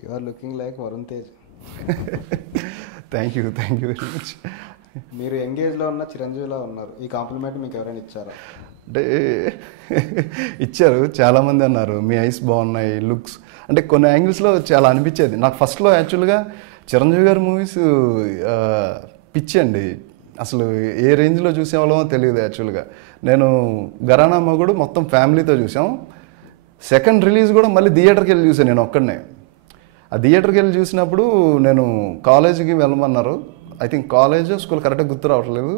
You are looking like Varun Tej. Thank you very much. మీరు ఎంగేజ్లో ఉన్న చిరంజీవిలో ఉన్నారు. ఈ కాంప్లిమెంట్ మీకు ఎవరైనా ఇచ్చారా? అంటే ఇచ్చారు, చాలామంది అన్నారు మీ ఐస్ బాగున్నాయి, లుక్స్ అంటే కొన్ని యాంగిల్స్లో చాలా అనిపించేది నాకు. ఫస్ట్లో యాక్చువల్గా చిరంజీవి గారి మూవీస్ పిచ్చి అండి, అసలు ఏ రేంజ్లో చూసేవాళ్ళమో తెలియదు. యాక్చువల్గా నేను ఘరానా మొగుడు మొత్తం ఫ్యామిలీతో చూసాం. సెకండ్ రిలీజ్ కూడా మళ్ళీ థియేటర్కి వెళ్ళి చూసాను నేను ఒక్కడనే. ఆ థియేటర్కి వెళ్ళి చూసినప్పుడు నేను కాలేజీకి వెళ్ళమన్నారు, ఐ థింక్ కాలేజ్ స్కూల్ కరెక్ట్గా గుర్తు రావట్లేదు.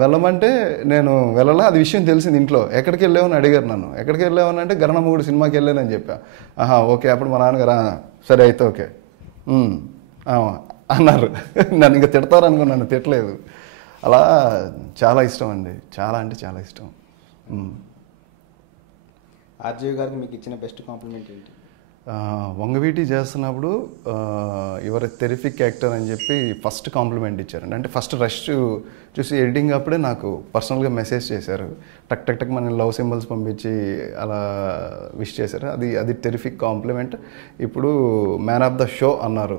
వెళ్ళమంటే నేను వెళ్ళాలా, అది విషయం తెలిసింది ఇంట్లో. ఎక్కడికి వెళ్ళావని అడిగారు నన్ను. ఎక్కడికి వెళ్ళావని అంటే ఘరానా మొగుడు సినిమాకి వెళ్ళానని చెప్పా. ఓకే. అప్పుడు మా నాన్నగారు సరే అయితే ఓకే అన్నారు. నన్ను ఇంకా తిడతారు అనుకున్నాను, తిట్టలేదు. అలా చాలా ఇష్టం అండి, చాలా అంటే చాలా ఇష్టం. ఆర్జీవి గారికి మీకు ఇచ్చిన బెస్ట్ కాంప్లిమెంట్ ఏంటి? వంగవీటి చేస్తున్నప్పుడు యువర్ టెరిఫిక్ యాక్టర్ అని చెప్పి ఫస్ట్ కాంప్లిమెంట్ ఇచ్చారండి. అంటే ఫస్ట్ రష్ చూసి ఎడిటింగ్ అప్పుడే నాకు పర్సనల్గా మెసేజ్ చేశారు. టక్ టక్ టక్ మన లవ్ సింబల్స్ పంపించి అలా విష్ చేశారు. అది టెరిఫిక్ కాంప్లిమెంట్. ఇప్పుడు మ్యాన్ ఆఫ్ ద షో అన్నారు.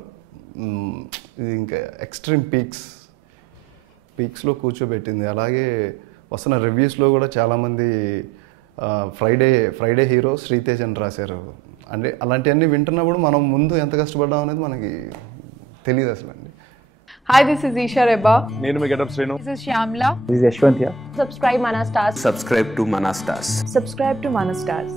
ఇది ఇంకా ఎక్స్ట్రీమ్ పీక్స్లో కూర్చోబెట్టింది. అలాగే వస్తున్న రివ్యూస్లో కూడా చాలామంది ఫ్రైడే హీరో శ్రీతేజ్ అని రాశారు. అంటే అలాంటివన్నీ వింటున్నప్పుడు మనం ముందు ఎంత కష్టపడ్డాం అనేది మనకి తెలియదు అసలు అండి. Hi, this is Isha Reba. నేను మీ Getup Srinu. This is Shyamla. This is Yashwant here. Subscribe Mana Stars. Subscribe to Mana Stars. Subscribe to Mana Stars.